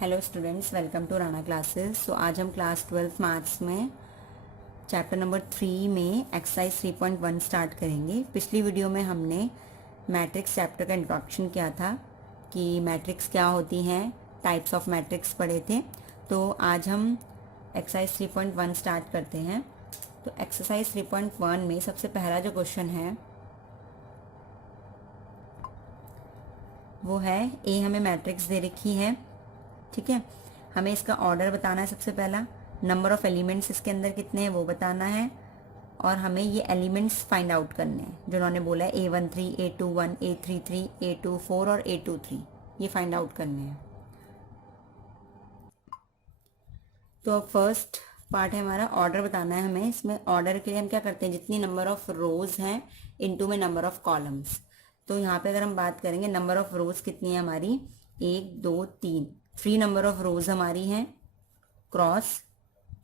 Hello students, welcome to Rana classes. So आज हम class 12 maths में चैप्टर नंबर 3 में एक्सरसाइज 3.1 स्टार्ट करेंगे। पिछली वीडियो में हमने मैट्रिक्स चैप्टर का इंट्रोडक्शन किया था कि मैट्रिक्स क्या होती हैं, टाइप्स ऑफ मैट्रिक्स पढ़े थे। तो आज हम एक्सरसाइज 3.1 स्टार्ट करते हैं। तो एक्सरसाइज 3.1 में सबसे पहला जो क्वेश्चन है वो है ए। हमें मैट्रिक्स दे रखी है, ठीक है। हमें इसका ऑर्डर बताना है। सबसे पहला नंबर ऑफ एलिमेंट्स इसके अंदर कितने हैं वो बताना है, और हमें ये एलिमेंट्स फाइंड आउट करने हैं जो उन्होंने बोला है A13, A21, A33, A24 और A23, ये फाइंड आउट करने हैं। तो फर्स्ट पार्ट है हमारा ऑर्डर बताना है हमें। इसमें ऑर्डर के लिए हम क्या करते हैं, जितनी नंबर ऑफ रोज हैं इनटू में नंबर ऑफ कॉलम्स। तो यहाँ पे अगर हम बात करेंगे नंबर ऑफ रोज कितनी है हमारी, 1 2 3, 3 नंबर ऑफ रोज हमारी हैं क्रॉस।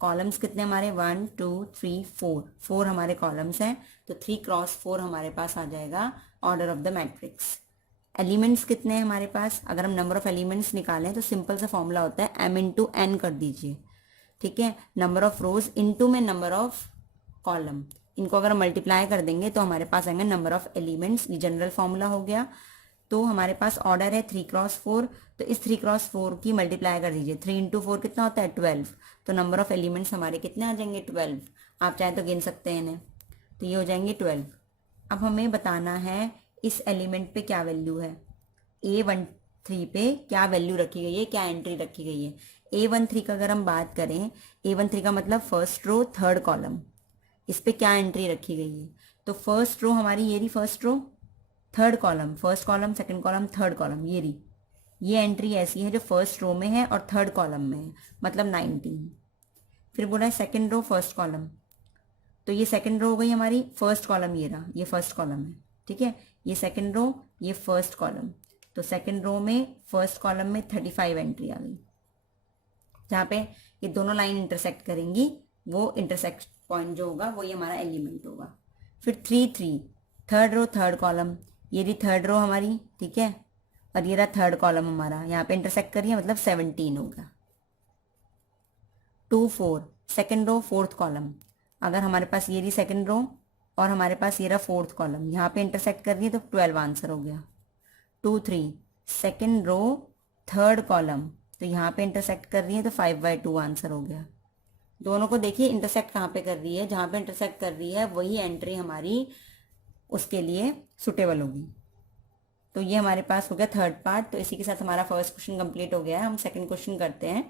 कॉलम्स कितने हमारे 1 2 3 4, 4 हमारे कॉलम्स हैं। तो 3 क्रॉस 4 हमारे पास आ जाएगा order of the matrix. Elements कितने हैं हमारे पास, अगर हम नंबर ऑफ एलिमेंट्स निकालें तो सिंपल सा फॉर्मूला होता है m इंटू एन कर दीजिए, ठीक है। नंबर ऑफ रोज इनटू में नंबर ऑफ कॉलम, इनको अगर हम मल्टीप्लाई कर देंगे तो हमारे पास आएंगे नंबर ऑफ एलिमेंट्स। ये जनरल फॉर्मूला हो गया। तो हमारे पास ऑर्डर है 3 क्रॉस 4, तो इस 3 क्रॉस 4 की मल्टीप्लाई कर दीजिए। 3 इंटू 4 कितना होता है 12। तो नंबर ऑफ एलिमेंट्स हमारे कितने आ जाएंगे 12। आप चाहे तो गिन सकते हैं इन्हें, तो ये हो जाएंगे 12। अब हमें बताना है इस एलिमेंट पे क्या वैल्यू है, A13 पे क्या वैल्यू रखी गई है, क्या एंट्री रखी गई है। A13 का अगर हम बात करें, A13 का मतलब फर्स्ट रो थर्ड कॉलम, इस पे क्या एंट्री रखी गई है। तो फर्स्ट रो हमारी ये रही, first row third column, first column second column third column, ये रही। ये एंट्री ऐसी है जो फर्स्ट रो में है और थर्ड कॉलम में है, मतलब 19। फिर बोला है सेकंड रो फर्स्ट कॉलम, तो ये सेकंड रो हो गई हमारी, फर्स्ट कॉलम ये रहा, ये फर्स्ट कॉलम है, ठीक है। ये सेकंड रो, ये फर्स्ट कॉलम, तो सेकंड रो में फर्स्ट कॉलम में 35 एंट्री आ गई। जहाँ पे ये दोनों लाइन इंटरसेक्ट करेंगी वो इंटरसेक्ट पॉइंट जो होगा वो ये हमारा एलिमेंट होगा। फिर 3 3, थर्ड रो थर्ड कॉलम, ये रही थर्ड रो हमारी, ठीक है, और ये रहा थर्ड कॉलम हमारा, यहाँ पे इंटरसेक्ट करिए मतलब 17 होगा। 2 4, सेकेंड रो फोर्थ कॉलम, अगर हमारे पास ये रही सेकेंड रो और हमारे पास ये रहा फोर्थ कॉलम, यहाँ पे इंटरसेक्ट कर रही है तो 12 आंसर हो गया। 2 3, सेकेंड रो थर्ड कॉलम, तो यहाँ पे इंटरसेक्ट कर रही है तो 5/2 आंसर हो गया। दोनों को देखिए इंटरसेक्ट कहाँ पे कर रही है, जहाँ पे इंटरसेक्ट कर रही है वही एंट्री हमारी उसके लिए सुटेबल होगी। तो ये हमारे पास हो गया थर्ड पार्ट। तो इसी के साथ हमारा फर्स्ट क्वेश्चन कंप्लीट हो गया है। हम सेकंड क्वेश्चन करते हैं।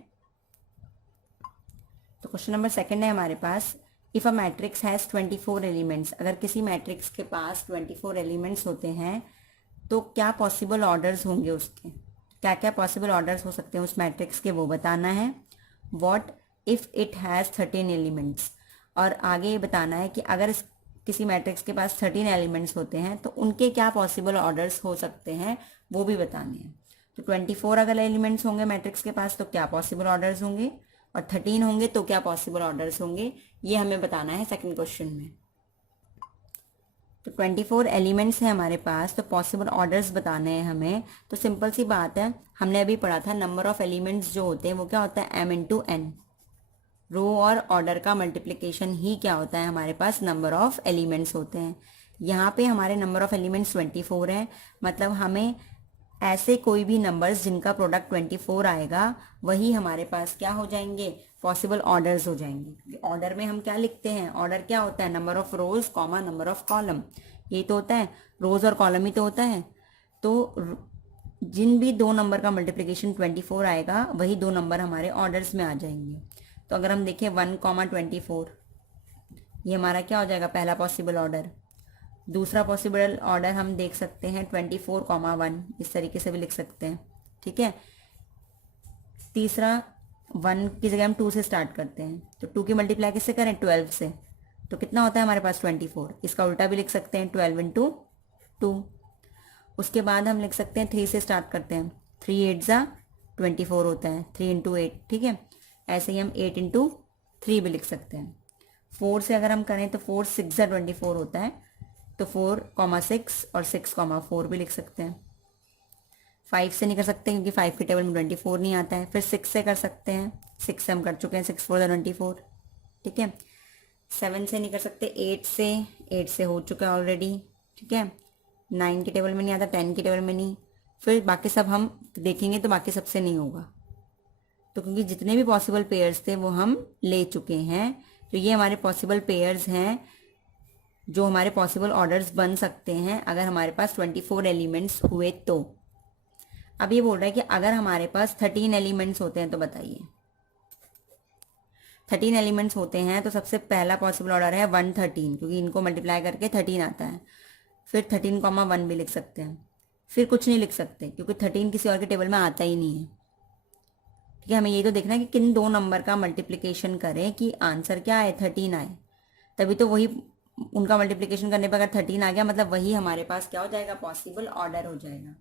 तो क्वेश्चन नंबर सेकंड है हमारे पास, if a matrix has 24 elements, अगर किसी मैट्रिक्स के पास 24 एलिमेंट्स होते हैं तो क्या पॉसिबल ऑर्डर्स होंगे उसके, क्या क्या पॉसिबल ऑर्डर्स हो सकते हैं उस मैट्रिक्स के, वो बताना है। What if it has 13 elements, और आगे ये बताना है कि अगर किसी मैट्रिक्स के पास 13 एलिमेंट्स होते हैं तो उनके क्या पॉसिबल ऑर्डर्स हो सकते हैं वो भी बताने हैं। तो 24 अगर एलिमेंट्स होंगे मैट्रिक्स के पास तो क्या पॉसिबल ऑर्डर्स होंगे, और 13 होंगे तो क्या पॉसिबल ऑर्डर्स होंगे, ये हमें बताना है सेकंड क्वेश्चन में। तो 24 एलिमेंट्स हैं हमारे पास, तो पॉसिबल ऑर्डर्स बताने हैं हमें। तो सिंपल सी बात है, हमने अभी पढ़ा था नंबर ऑफ एलिमेंट्स जो होते हैं वो क्या होता है m इंटू एन। रो और ऑर्डर का मल्टीप्लिकेशन ही क्या होता है, हमारे पास नंबर ऑफ एलिमेंट्स होते हैं। यहाँ पे हमारे नंबर ऑफ एलिमेंट्स 24 हैं, मतलब हमें ऐसे कोई भी नंबर्स जिनका प्रोडक्ट 24 आएगा वही हमारे पास क्या हो जाएंगे, पॉसिबल ऑर्डर्स हो जाएंगे। ऑर्डर में हम क्या लिखते हैं, ऑर्डर क्या होता है, number of rose comma number of column, ये तो होता है, रोज और कॉलम ही तो होता है। तो जिन भी दो नंबर का मल्टीप्लिकेशन 24 आएगा वही दो नंबर हमारे ऑर्डर्स में आ जाएंगे। तो अगर हम देखें 1,24, ये हमारा क्या हो जाएगा पहला पॉसिबल ऑर्डर। दूसरा पॉसिबल ऑर्डर हम देख सकते हैं 24,1, इस तरीके से भी लिख सकते हैं, ठीक है। तीसरा 1 की जगह हम 2 से स्टार्ट करते हैं, तो 2 की मल्टीप्लाई किससे करें 12 से, तो कितना होता है हमारे पास 24। इसका उल्टा भी लिख सकते हैं 12 इंटू 2। उसके बाद हम लिख सकते हैं 3 से स्टार्ट करते हैं, 3 8 ज़ा 24 होता है, 3 इंटू 8, ठीक है। ऐसे ही हम 8 इंटू 3 भी लिख सकते हैं। 4 से अगर हम करें तो 4 6 ज़ा 24 होता है, तो 4,6 और 6,4 भी लिख सकते हैं। 5 से नहीं कर सकते क्योंकि 5 के टेबल में 24 नहीं आता है। फिर 6 से कर सकते हैं, 6 से हम कर चुके हैं, 6 4 24, ठीक है। 7 से नहीं कर सकते, 8 से हो चुका है ऑलरेडी, ठीक है। 9 के टेबल में नहीं आता, 10 के टेबल में नहीं। फिर बाकी सब हम देखेंगे तो बाकी सबसे नहीं होगा, तो क्योंकि जितने भी पॉसिबल पेयर्स थे वो हम ले चुके हैं, तो ये हमारे पॉसिबल पेयर्स हैं जो हमारे पॉसिबल ऑर्डर्स बन सकते हैं अगर हमारे पास 24 एलिमेंट्स हुए तो। अब ये बोल रहा है कि अगर हमारे पास 13 एलिमेंट्स होते हैं तो बताइए। 13 एलिमेंट्स होते हैं तो सबसे पहला पॉसिबल ऑर्डर है 113, क्योंकि इनको मल्टीप्लाई करके 13 आता है। फिर 13,1 भी लिख सकते हैं, फिर कुछ नहीं लिख सकते क्योंकि 13 किसी और के टेबल में आता ही नहीं है, ठीक है। हमें ये तो देखना है कि किन दो नंबर का मल्टीप्लिकेशन करें कि आंसर क्या आए, 13 आए, तभी तो वही उनका मल्टीप्लिकेशन करने पर अगर 13 आ गया मतलब वही हमारे पास क्या हो जाएगा, पॉसिबल ऑर्डर हो जाएगा।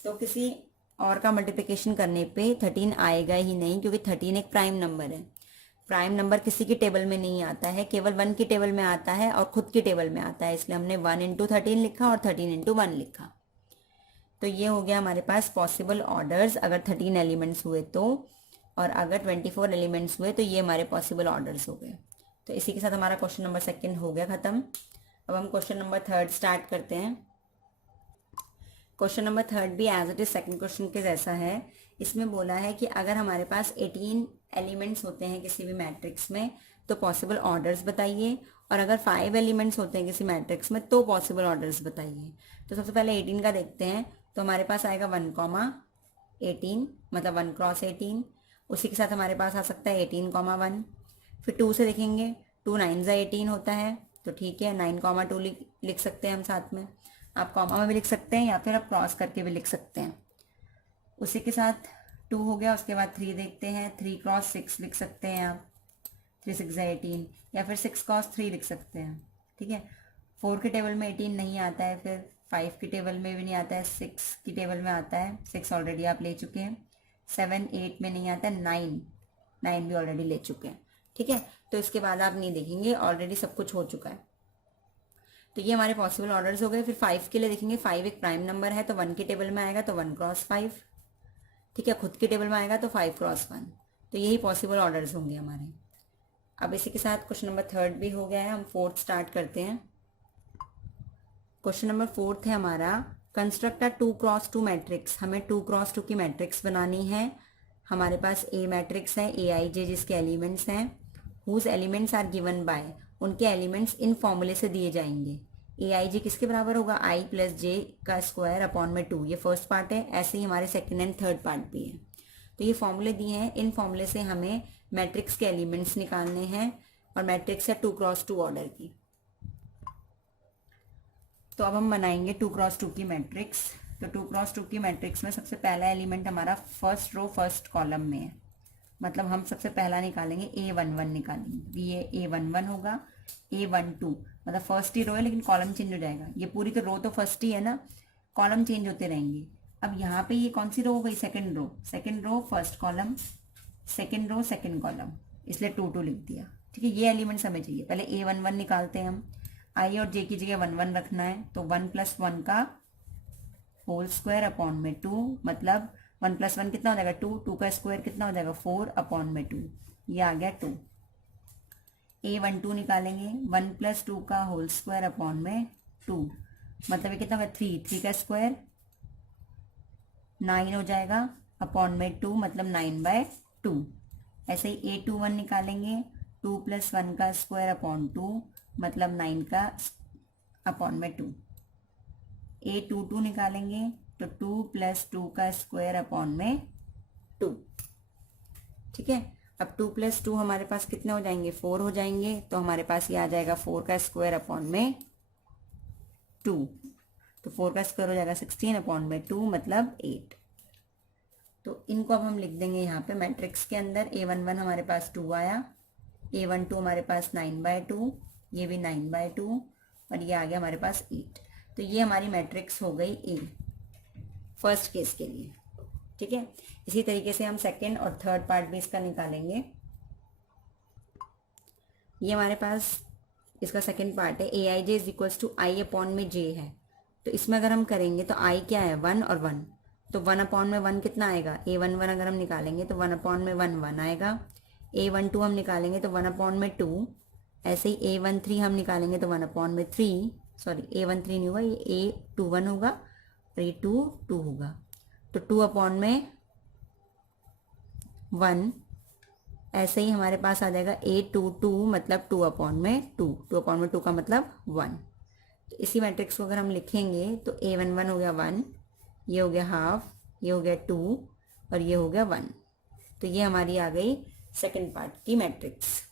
तो किसी और का मल्टीप्लिकेशन करने पे 13 आएगा ही नहीं, क्योंकि 13 एक प्राइम नंबर है। प्राइम नंबर किसी की टेबल में नहीं आता है, केवल 1 की टेबल में आता है और खुद की टेबल में आता है, इसलिए हमने 1 इंटू 13 लिखा और 13 इंटू 1 लिखा। तो ये हो गया हमारे पास पॉसिबल ऑर्डर्स अगर 13 एलिमेंट्स हुए तो, और अगर 24 एलिमेंट्स हुए तो ये हमारे पॉसिबल ऑर्डर्स हो गए। तो इसी के साथ हमारा क्वेश्चन नंबर 2 हो गया ख़त्म। अब हम क्वेश्चन नंबर 3 स्टार्ट करते हैं। क्वेश्चन नंबर 3 भी as it is second question के जैसा है। इसमें बोला है कि अगर हमारे पास 18 एलिमेंट्स होते हैं किसी भी मैट्रिक्स में तो पॉसिबल ऑर्डर्स बताइए, और अगर 5 एलिमेंट्स होते हैं किसी मैट्रिक्स में तो पॉसिबल ऑर्डर्स बताइए। तो सबसे पहले 18 का देखते हैं, तो हमारे पास आएगा 1,18 मतलब 1 क्रॉस 18। उसी के साथ हमारे पास आ सकता है 18,1। फिर 2 से देखेंगे, 2 9 ज़ा 18 होता है, तो ठीक है 9,2 लिख सकते हैं हम साथ में। आप कॉमा में भी लिख सकते हैं या फिर आप क्रॉस करके भी लिख सकते हैं। उसी के साथ 2 हो गया। उसके बाद 3 देखते हैं, 3 क्रॉस 6 लिख सकते हैं आप, 3 6 ज़ा 18, या फिर 6 क्रॉस 3 लिख सकते हैं, ठीक है। 4 के टेबल में 18 नहीं आता है, फिर 5 की टेबल में भी नहीं आता है, 6 की टेबल में आता है, 6 ऑलरेडी आप ले चुके हैं। 7 8 में नहीं आता है, 9 भी ऑलरेडी ले चुके हैं, ठीक है। तो इसके बाद आप नहीं देखेंगे, ऑलरेडी सब कुछ हो चुका है। तो ये हमारे पॉसिबल ऑर्डर्स हो गए। फिर 5 के लिए देखेंगे, 5 एक प्राइम नंबर है तो 1 की टेबल में आएगा तो 1 क्रॉस 5, ठीक है। खुद की टेबल में आएगा तो 5 क्रॉस 1। तो यही पॉसिबल ऑर्डर्स होंगे हमारे। अब इसी के साथ क्वेश्चन नंबर 3 भी हो गया है। हम 4th स्टार्ट करते हैं। क्वेश्चन नंबर 4th है हमारा, कंस्ट्रक्ट अ 2 क्रॉस 2 मैट्रिक्स। हमें 2 क्रॉस 2 की मैट्रिक्स बनानी है। हमारे पास ए मैट्रिक्स है, AIJ जिसके एलिमेंट्स हैं, whose elements are given by, उनके एलिमेंट्स इन फॉर्मूले से दिए जाएंगे। AIJ किसके बराबर होगा, I प्लस जे का स्क्वायर अपॉन में 2। ये फर्स्ट पार्ट है। ऐसे ही हमारे सेकंड एंड थर्ड पार्ट भी है। तो ये फॉर्मूले दिए हैं, इन फॉर्मूले से हमें मैट्रिक्स के एलिमेंट्स निकालने हैं, और मैट्रिक्स है 2 क्रॉस 2 ऑर्डर की। तो अब हम बनाएंगे 2 क्रॉस 2 की मैट्रिक्स। तो 2 क्रॉस 2 की मैट्रिक्स में सबसे पहला एलिमेंट हमारा फर्स्ट रो फर्स्ट कॉलम में है, मतलब हम सबसे पहला निकालेंगे A11 निकालेंगे। ये A11 होगा, A12 मतलब फर्स्ट ही रो है लेकिन कॉलम चेंज हो जाएगा। ये पूरी तो रो तो फर्स्ट ही है ना, कॉलम चेंज होते रहेंगे। अब यहाँ पे ये कौन सी रो हो गई, second row first column, second row second column, इसलिए 2 2 लिख दिया, ठीक है। ये एलिमेंट्स हमें चाहिए। पहले A11 निकालते हैं हम। I और J की जगह 1 1 रखना है, तो 1 + 1 का होल स्क्वायर अपॉन में 2, मतलब 1 + 1 कितना हो जाएगा 2, 2 का स्क्वायर कितना हो जाएगा 4 अपॉन में 2, ये आ गया 2। A12 निकालेंगे, 1 + 2 का होल स्क्वायर अपॉन में 2, मतलब ये कितना होगा 3, 3 का स्क्वायर 9 हो जाएगा अपॉन में 2, मतलब 9/2। ऐसे ही A21 निकालेंगे, 2 + 1 का स्क्वायर अपॉन 2, मतलब 9 का अपॉन में 2। A22 निकालेंगे तो 2 + 2 का स्क्वायर अपॉन में 2, ठीक है। अब 2 + 2 हमारे पास कितने हो जाएंगे, 4 हो जाएंगे, तो हमारे पास ये आ जाएगा 4 का स्क्वायर अपॉन में 2, तो 4 का स्क्वायर हो जाएगा 16 अपॉन में 2, मतलब 8। तो इनको अब हम लिख देंगे यहाँ पे मैट्रिक्स के अंदर। A11 हमारे पास 2 आया, A12 हमारे पास 9/2, ये भी 9/2, और ये आ गया हमारे पास 8। तो ये हमारी मैट्रिक्स हो गई A फर्स्ट केस के लिए, ठीक है। इसी तरीके से हम सेकंड और थर्ड पार्ट भी इसका निकालेंगे। ये हमारे पास इसका सेकंड पार्ट है, AIJ = I अपॉन में J है। तो इसमें अगर हम करेंगे तो I क्या है 1 और 1, तो 1/1 कितना आएगा, A11 अगर हम निकालेंगे तो 1/1 आएगा। A12 हम निकालेंगे तो 1/2। ऐसे ही A13 हम निकालेंगे तो 1/3, सॉरी A13 नहीं होगा, ये A21 होगा और ये 2 होगा। तो 2/1। ऐसे ही हमारे पास आ जाएगा A22 मतलब 2/2, 2/2 का मतलब 1। तो इसी मैट्रिक्स को अगर हम लिखेंगे तो A11 हो गया 1, ये हो गया हाफ, ये हो गया 2 और ये हो गया 1। तो ये हमारी आ गई सेकंड पार्ट की मैट्रिक्स।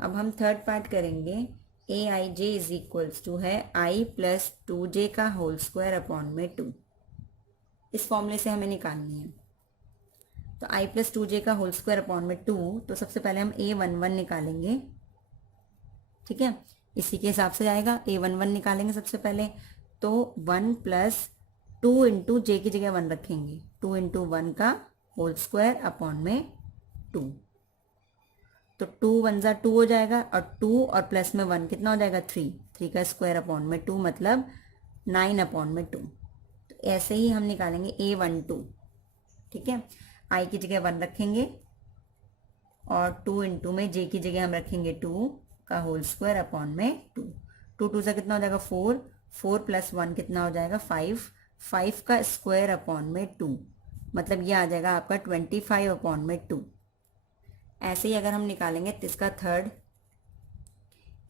अब हम थर्ड पार्ट करेंगे। AIJ इज इक्वल्स टू है I प्लस 2J का होल स्क्वायर अपॉन में 2। इस फॉर्मूले से हमें निकालनी है। तो I प्लस 2J का होल स्क्वायर अपॉन में 2, तो सबसे पहले हम A11 निकालेंगे, ठीक है। इसी के हिसाब से जाएगा, A11 निकालेंगे सबसे पहले। तो 1 प्लस 2 इंटू J की जगह 1 रखेंगे, 2 इंटू 1 का होल स्क्वायर अपॉन में 2। तो 2 1 जा 2 हो जाएगा और 2 और प्लस में 1 कितना हो जाएगा 3 का स्क्वायर अपॉन में 2 मतलब 9/2। तो ऐसे ही हम निकालेंगे A12, ठीक है। I की जगह 1 रखेंगे और 2 इंटू में J की जगह हम रखेंगे 2 का होल स्क्वायर अपॉन में 2। 2 2 से कितना हो जाएगा 4 प्लस 1 कितना हो जाएगा 5 का स्क्वायर अपॉन में 2 मतलब ये आ जाएगा आपका 25/2। ऐसे ही अगर हम निकालेंगे तो इसका थर्ड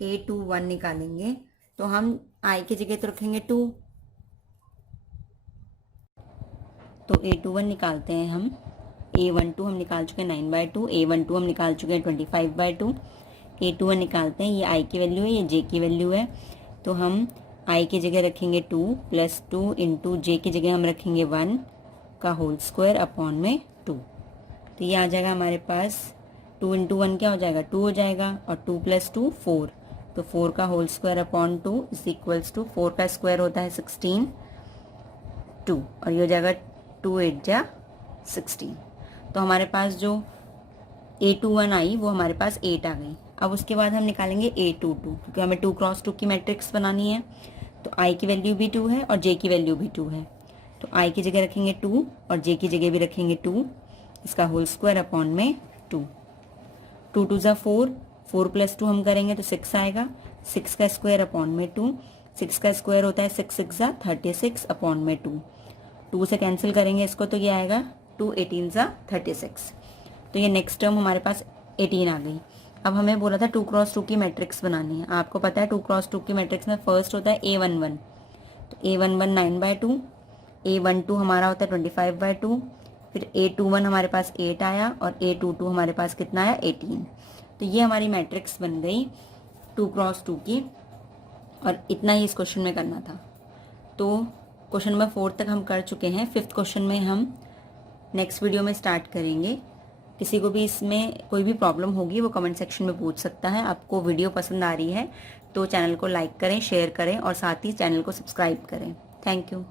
A21 निकालेंगे तो हम I की जगह तो रखेंगे 2, तो A21 निकालते हैं हम। A12 हम निकाल चुके हैं 9/2, A12 हम निकाल चुके हैं 25/2। A21 निकालते हैं, ये I की वैल्यू है, ये J की वैल्यू है। तो हम I की जगह रखेंगे 2 प्लस 2 इंटू J की जगह हम रखेंगे 1 का होल स्क्वायर अपॉन में 2। तो ये आ जाएगा हमारे पास 2 इंटू 1 क्या हो जाएगा 2 हो जाएगा और 2 प्लस 2 4, तो 4 का whole square upon 2 is equals to 4 का स्क्वायर होता है 16, 2 और ये हो जाएगा 2 8 जा 16। तो हमारे पास जो A21 आई वो हमारे पास 8 आ गई। अब उसके बाद हम निकालेंगे A22 क्योंकि हमें 2 क्रॉस 2 की मैट्रिक्स बनानी है। तो I की वैल्यू भी 2 है और J की वैल्यू भी 2 है। तो I की जगह रखेंगे 2 और J की जगह भी रखेंगे 2, इसका होल स्क्वायर अपॉन में 2। 2 2 जा 4 प्लस 2 हम करेंगे तो 6 आएगा, 6 का स्क्वायर अपॉन में 2, 6 का स्क्वायर होता है 6 6 जा 36 अपॉन में 2 से कैंसिल करेंगे इसको तो ये आएगा 2 18 जा 36। तो ये नेक्स्ट टर्म हमारे पास 18 आ गई। अब हमें बोला था 2 क्रॉस 2 की मैट्रिक्स बनानी है। आपको पता है 2 क्रॉस 2 की मैट्रिक्स में फर्स्ट होता है A11, तो A11 9/2, A12 हमारा होता है 25/2, फिर A21 हमारे पास 8 आया और A22 हमारे पास कितना आया 18। तो ये हमारी मैट्रिक्स बन गई 2 क्रॉस 2 की और इतना ही इस क्वेश्चन में करना था। तो क्वेश्चन नंबर 4 तक हम कर चुके हैं। 5th क्वेश्चन में हम नेक्स्ट वीडियो में स्टार्ट करेंगे। किसी को भी इसमें कोई भी प्रॉब्लम होगी वो कमेंट सेक्शन में पूछ सकता है। आपको वीडियो पसंद आ रही है तो चैनल को लाइक करें, शेयर करें और साथ ही चैनल को सब्सक्राइब करें। Thank you.